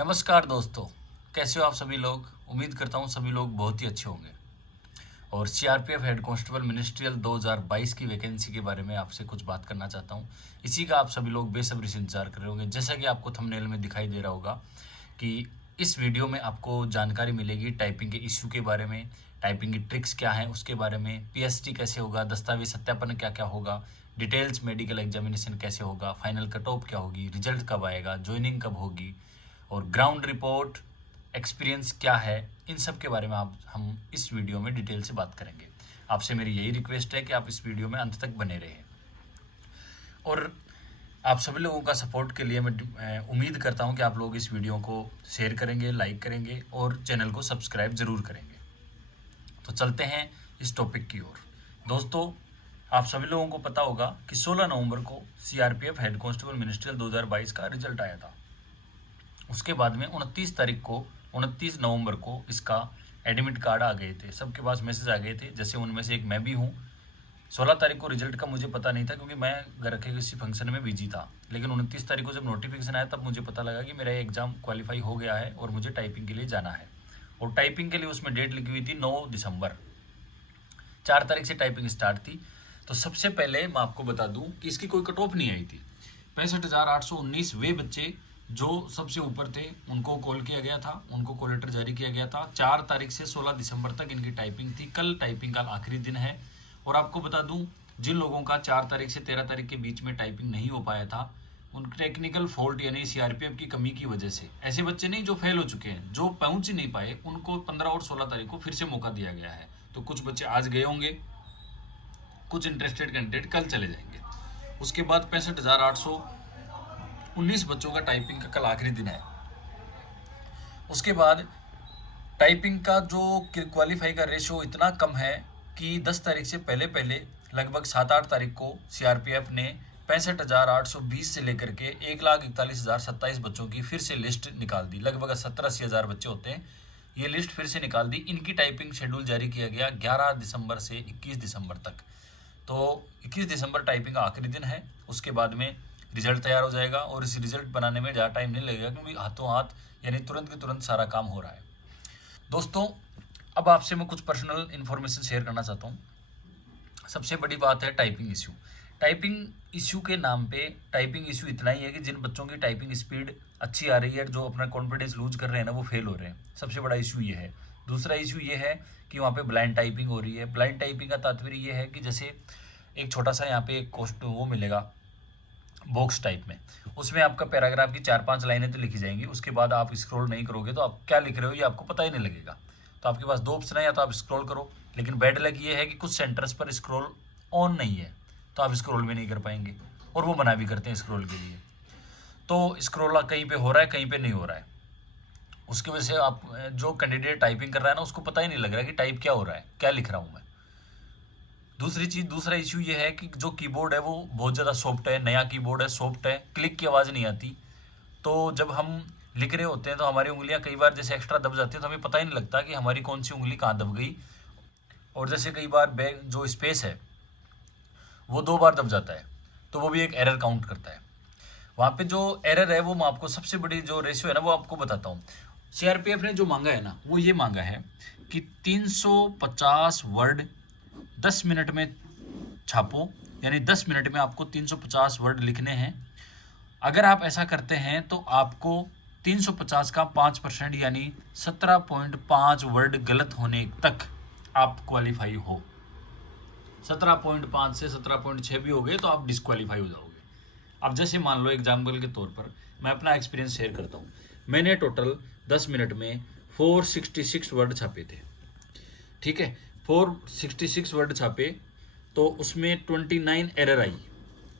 नमस्कार दोस्तों, कैसे हो आप सभी लोग। उम्मीद करता हूँ सभी लोग बहुत ही अच्छे होंगे। और सीआरपीएफ हेड कांस्टेबल मिनिस्ट्रियल 2022 की वैकेंसी के बारे में आपसे कुछ बात करना चाहता हूँ। इसी का आप सभी लोग बेसब्री से इंतजार कर रहे होंगे। जैसा कि आपको थंबनेल में दिखाई दे रहा होगा कि इस वीडियो में आपको जानकारी मिलेगी टाइपिंग के इश्यू के बारे में, टाइपिंग की ट्रिक्स क्या हैं उसके बारे में, पीएसटी कैसे होगा, दस्तावेज सत्यापन क्या क्या होगा, डिटेल्स मेडिकल एग्जामिनेशन कैसे होगा, फाइनल कट ऑफ क्या होगी, रिजल्ट कब आएगा, ज्वाइनिंग कब होगी, और ग्राउंड रिपोर्ट एक्सपीरियंस क्या है। इन सब के बारे में हम इस वीडियो में डिटेल से बात करेंगे। आपसे मेरी यही रिक्वेस्ट है कि आप इस वीडियो में अंत तक बने रहें। और आप सभी लोगों का सपोर्ट के लिए मैं उम्मीद करता हूं कि आप लोग इस वीडियो को शेयर करेंगे, लाइक करेंगे और चैनल को सब्सक्राइब ज़रूर करेंगे। तो चलते हैं इस टॉपिक की ओर। दोस्तों, आप सभी लोगों को पता होगा कि 16 नवंबर को सीआरपीएफ हेड कांस्टेबल मिनिस्ट्रियल 2022 का रिजल्ट आया था। उसके बाद में 29 नवंबर को इसका एडमिट कार्ड आ गए थे, सबके पास मैसेज आ गए थे, जैसे उनमें से एक मैं भी हूँ। 16 तारीख को रिजल्ट का मुझे पता नहीं था क्योंकि मैं घर के किसी फंक्शन में बिजी था, लेकिन 29 तारीख को जब नोटिफिकेशन आया तब मुझे पता लगा कि मेरा एग्ज़ाम क्वालिफाई हो गया है और मुझे टाइपिंग के लिए जाना है। और टाइपिंग के लिए उसमें डेट लिखी हुई थी 9 दिसंबर। 4 तारीख से टाइपिंग स्टार्ट थी। तो सबसे पहले मैं आपको बता दूं कि इसकी कोई कट ऑफ नहीं आई थी। 65,819 वे बच्चे जो सबसे ऊपर थे उनको कॉल किया गया था, उनको कॉल लेटर जारी किया गया था। 4 तारीख से 16 दिसंबर तक इनकी टाइपिंग थी। कल टाइपिंग का आखिरी दिन है। और आपको बता दूं, जिन लोगों का 4 तारीख से 13 तारीख के बीच में टाइपिंग नहीं हो पाया था, उन टेक्निकल फॉल्ट यानी सीआरपीएफ की कमी की वजह से, ऐसे बच्चे नहीं जो फेल हो चुके हैं, जो पहुंच ही नहीं पाए, उनको 15 और 16 तारीख को फिर से मौका दिया गया है। तो कुछ बच्चे आज गए होंगे, कुछ इंटरेस्टेड कैंडिडेट कल चले जाएंगे। उसके बाद 65,819 बच्चों का टाइपिंग का कल आखिरी दिन है। उसके बाद टाइपिंग का जो क्वालिफाई का रेशियो इतना कम है कि 10 तारीख से पहले पहले लगभग 7-8 तारीख को सीआरपीएफ ने 65,820 से लेकर के 1,41,027 बच्चों की फिर से लिस्ट निकाल दी। लगभग 70-80 हज़ार बच्चे होते हैं। ये लिस्ट फिर से निकाल दी। इनकी टाइपिंग शेड्यूल जारी किया गया 11 दिसंबर से 21 दिसंबर तक। तो 21 दिसंबर टाइपिंग का आखिरी दिन है। उसके बाद में रिजल्ट तैयार हो जाएगा और इस रिजल्ट बनाने में ज़्यादा टाइम नहीं लगेगा क्योंकि हाथों हाथ यानी तुरंत के तुरंत सारा काम हो रहा है। दोस्तों, अब आपसे मैं कुछ पर्सनल इन्फॉर्मेशन शेयर करना चाहता हूँ। सबसे बड़ी बात है टाइपिंग इशू। टाइपिंग इशू के नाम पे टाइपिंग इशू इतना ही है कि जिन बच्चों की टाइपिंग स्पीड अच्छी आ रही है, जो अपना कॉन्फिडेंस लूज कर रहे हैं ना, वो फेल हो रहे हैं। सबसे बड़ा इशू ये है। दूसरा इशू ये है कि वहाँ पे ब्लाइंड टाइपिंग हो रही है। ब्लाइंड टाइपिंग का तात्पर्य ये है कि जैसे एक छोटा सा यहाँ पे एक कोस्ट वो मिलेगा बॉक्स टाइप में, उसमें आपका पैराग्राफ की 4-5 लाइनें तो लिखी जाएंगी। उसके बाद आप स्क्रॉल नहीं करोगे तो आप क्या लिख रहे हो ये आपको पता ही नहीं लगेगा। तो आपके पास दो ऑप्शन है, या तो आप स्क्रॉल करो, लेकिन बैड लक ये है कि कुछ सेंटर्स पर स्क्रॉल ऑन नहीं है, तो आप स्क्रॉल भी नहीं कर पाएंगे। और वो मना भी करते हैं स्क्रॉल के लिए। तो स्क्रॉल कहीं पे हो रहा है, कहीं पे नहीं हो रहा है। उसकी वजह से आप जो कैंडिडेट टाइपिंग कर रहा है ना, उसको पता ही नहीं लग रहा है कि टाइप क्या हो रहा है, क्या लिख रहा हूँ मैं। दूसरा इशू ये है कि जो कीबोर्ड है वो बहुत ज़्यादा सॉफ्ट है, नया कीबोर्ड है, सॉफ्ट है, क्लिक की आवाज़ नहीं आती। तो जब हम लिख रहे होते हैं तो हमारी उंगलियां कई बार जैसे एक्स्ट्रा दब जाती है, तो हमें पता ही नहीं लगता कि हमारी कौन सी उंगली कहाँ दब गई। और जैसे कई बार बैग जो स्पेस है वो 2 बार दब जाता है, तो वो भी एक एरर काउंट करता है। वहाँ पे जो एरर है वो मैं आपको सबसे बड़ी जो रेशियो है ना वो आपको बताता हूँ। सीआरपीएफ ने जो मांगा है ना, वो ये मांगा है कि 350 वर्ड 10 मिनट में छापो, यानी 10 मिनट में आपको 350 वर्ड लिखने हैं। अगर आप ऐसा करते हैं तो आपको 350 का 5% यानी 17.5 वर्ड गलत होने तक आप क्वालिफाई हो। 17.5 से 17.6 भी हो गए तो आप डिस्क्वालीफाई हो जाओगे। अब जैसे मान लो एग्जाम्पल के तौर पर मैं अपना एक्सपीरियंस शेयर करता हूँ। मैंने टोटल 10 मिनट में 466 वर्ड छापे थे। ठीक है, 466 वर्ड छापे, तो उसमें 29 एरर आई,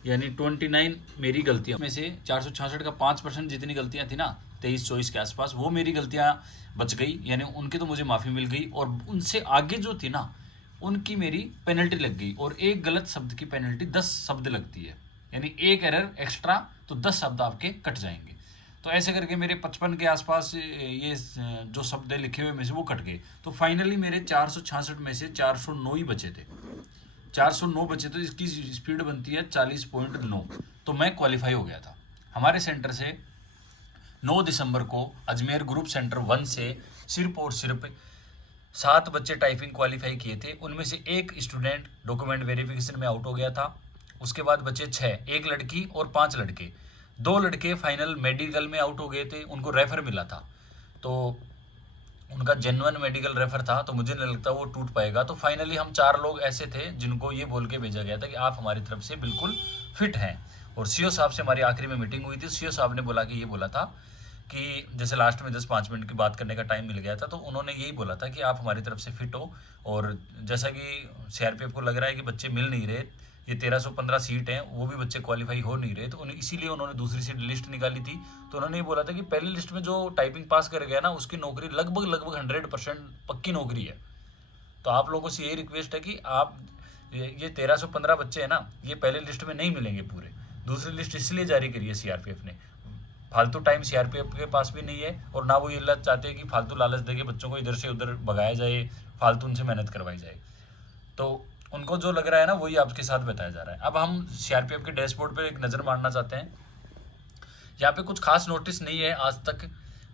यानी 29 मेरी गलतियाँ में से 466 का 5% जितनी गलतियाँ थी ना, 23-24 के आसपास, वो मेरी गलतियाँ बच गई, यानी उनकी तो मुझे माफ़ी मिल गई। और उनसे आगे जो थी ना, उनकी मेरी पेनल्टी लग गई। और एक गलत शब्द की पेनल्टी 10 शब्द लगती है, यानी एक एरर एक्स्ट्रा तो 10 शब्द आपके कट जाएंगे। तो ऐसे करके मेरे 55 के आसपास ये जो शब्द लिखे हुए में से वो कट गए। तो फाइनली मेरे 466 में से 409 ही बचे थे। 409 बचे तो इसकी स्पीड बनती है 40.9। तो मैं क्वालिफाई हो गया था। हमारे सेंटर से 9 दिसंबर को अजमेर ग्रुप सेंटर 1 से सिर्फ और सिर्फ 7 बच्चे टाइपिंग क्वालिफाई किए थे। उनमें से एक स्टूडेंट डॉक्यूमेंट वेरिफिकेशन में आउट हो गया था। उसके बाद बचे 6, एक लड़की और 5 लड़के। 2 लड़के फाइनल मेडिकल में आउट हो गए थे, उनको रेफर मिला था, तो उनका जेन्युइन मेडिकल रेफर था, तो मुझे नहीं लगता वो टूट पाएगा। तो फाइनली हम 4 लोग ऐसे थे जिनको ये बोल के भेजा गया था कि आप हमारी तरफ से बिल्कुल फिट हैं। और सीओ साहब से हमारी आखिरी में मीटिंग हुई थी। सीओ साहब ने बोला कि ये बोला था कि जैसे लास्ट में 10-5 मिनट की बात करने का टाइम मिल गया था, तो उन्होंने यही बोला था कि आप हमारी तरफ से फिट हो। और जैसा कि सीआरपीएफ को लग रहा है कि बच्चे मिल नहीं रहे, ये 1315 सीट हैं, वो भी बच्चे क्वालिफाई हो नहीं रहे, तो इसीलिए उन्होंने दूसरी सीट लिस्ट निकाली थी। तो उन्होंने ये बोला था कि पहली लिस्ट में जो टाइपिंग पास कर गया ना, उसकी नौकरी लगभग 100% पक्की नौकरी है। तो आप लोगों से यही रिक्वेस्ट है कि आप ये 1315 बच्चे हैं ना, ये पहले लिस्ट में नहीं मिलेंगे पूरे। दूसरी लिस्ट इसलिए जारी करी है सीआरपीएफ ने, फालतू टाइम सीआरपीएफ के पास भी नहीं है, और ना वो ये चाहते हैं कि फालतू लालच देके बच्चों को इधर से उधर भगाया जाए, फालतू उनसे मेहनत करवाई जाए। तो उनको जो लग रहा है ना, वही आपके साथ बताया जा रहा है। अब हम सीआरपीएफ के डैशबोर्ड पर एक नज़र मारना चाहते हैं। यहाँ पे कुछ खास नोटिस नहीं है आज तक,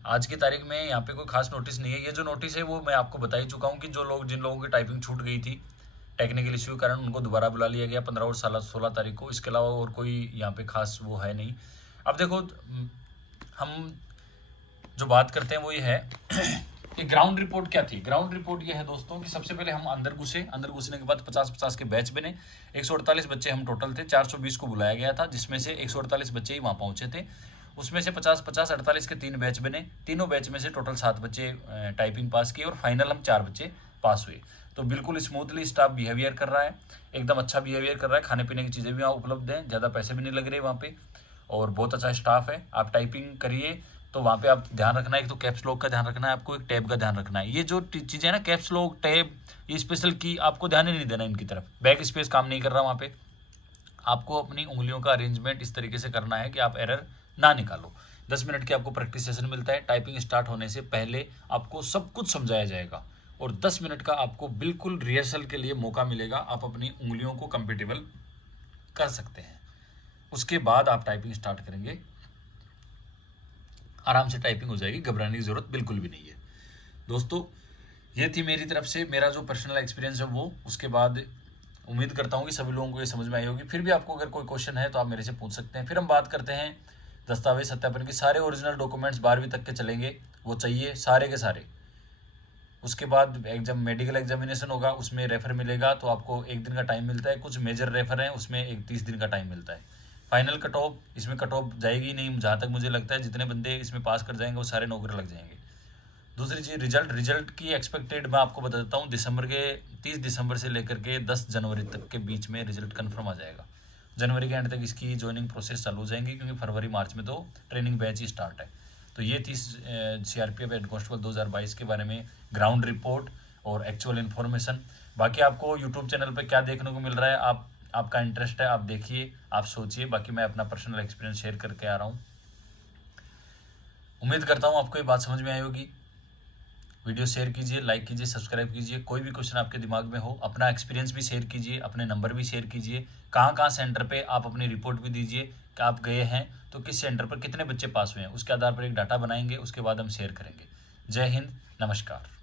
आज की तारीख में यहाँ पे कोई खास नोटिस नहीं है। ये जो नोटिस है वो मैं आपको बता ही चुका हूँ कि जिन लोगों की टाइपिंग छूट गई थी टेक्निकल इश्यू के कारण, उनको दोबारा बुला लिया गया 15 और 16 तारीख को। इसके अलावा और कोई यहाँ पे खास वो है नहीं। अब देखो, हम जो बात करते हैं वो ये है कि ग्राउंड रिपोर्ट क्या थी। ग्राउंड रिपोर्ट ये है दोस्तों कि सबसे पहले हम अंदर घुसने के बाद 50-50 के बैच बने। 148 बच्चे हम टोटल थे, 420 को बुलाया गया था, जिसमें से 148 बच्चे ही वहाँ पहुँचे थे। उसमें से 50-50 48 के 3 बैच बने। तीनों बैच में से टोटल 7 बच्चे टाइपिंग पास किए, और फाइनल हम 4 बच्चे पास हुए। तो बिल्कुल स्मूथली स्टाफ बिहेवियर कर रहा है, एकदम अच्छा बिहेवियर कर रहा है। खाने पीने की चीज़ें भी वहाँ उपलब्ध हैं, ज़्यादा पैसे भी नहीं लग रहे वहाँ पे, और बहुत अच्छा स्टाफ है। आप टाइपिंग करिए तो वहाँ पे आप ध्यान रखना है, एक तो कैप्स लॉक का ध्यान रखना है आपको, एक टैब का ध्यान रखना है। ये जो चीज़ें हैं ना, कैप्स लॉक, टैब, ये स्पेशल की, आपको ध्यान ही नहीं देना इनकी तरफ। बैक स्पेस काम नहीं कर रहा वहाँ पे। आपको अपनी उंगलियों का अरेंजमेंट इस तरीके से करना है कि आप एरर ना निकालो। 10 मिनट की आपको प्रैक्टिस सेशन मिलता है। टाइपिंग स्टार्ट होने से पहले आपको सब कुछ समझाया जाएगा, और 10 मिनट का आपको बिल्कुल रिहर्सल के लिए मौका मिलेगा। आप अपनी उंगलियों को कंपेटेबल कर सकते हैं। उसके बाद आप टाइपिंग स्टार्ट करेंगे, आराम से टाइपिंग हो जाएगी, घबराने की ज़रूरत बिल्कुल भी नहीं है। दोस्तों, ये थी मेरी तरफ से मेरा जो पर्सनल एक्सपीरियंस है वो। उसके बाद उम्मीद करता हूँ कि सभी लोगों को ये समझ में आई होगी। फिर भी आपको अगर कोई क्वेश्चन है तो आप मेरे से पूछ सकते हैं। फिर हम बात करते हैं दस्तावेज सत्यापन की। सारे ओरिजिनल डॉक्यूमेंट्स 12वीं तक के चलेंगे, वो चाहिए सारे के सारे। उसके बाद एग्जाम, मेडिकल एग्जामिनेशन होगा, उसमें रेफर मिलेगा, तो आपको 1 दिन का टाइम मिलता है। कुछ मेजर रेफर हैं, उसमें 30 दिन का टाइम मिलता है। फाइनल कट ऑफ, इसमें कट ऑफ जाएगी नहीं, जहाँ तक मुझे लगता है जितने बंदे इसमें पास कर जाएंगे वो सारे नौकरी लग जाएंगे। दूसरी चीज़, रिजल्ट की एक्सपेक्टेड मैं आपको बता देता हूँ, दिसंबर के 30 दिसंबर से लेकर के 10 जनवरी तक के बीच में रिजल्ट कंफर्म आ जाएगा। जनवरी के एंड तक इसकी ज्वाइनिंग प्रोसेस चालू हो जाएंगी, क्योंकि फरवरी मार्च में तो ट्रेनिंग बैच ही स्टार्ट है। तो ये थी सीआरपीएफ हेड कांस्टेबल 2022 के बारे में ग्राउंड रिपोर्ट और एक्चुअल इन्फॉर्मेशन। बाकी आपको यूट्यूब चैनल पर क्या देखने को मिल रहा है, आपका इंटरेस्ट है, आप देखिए, आप सोचिए। बाकी मैं अपना पर्सनल एक्सपीरियंस शेयर करके आ रहा हूँ। उम्मीद करता हूँ आपको ये बात समझ में आई होगी। वीडियो शेयर कीजिए, लाइक कीजिए, सब्सक्राइब कीजिए। कोई भी क्वेश्चन आपके दिमाग में हो, अपना एक्सपीरियंस भी शेयर कीजिए, अपने नंबर भी शेयर कीजिए, कहाँ सेंटर पे आप अपनी रिपोर्ट भी दीजिए कि आप गए हैं तो किस सेंटर पर कितने बच्चे पास हुए हैं। उसके आधार पर एक डाटा बनाएंगे, उसके बाद हम शेयर करेंगे। जय हिंद, नमस्कार।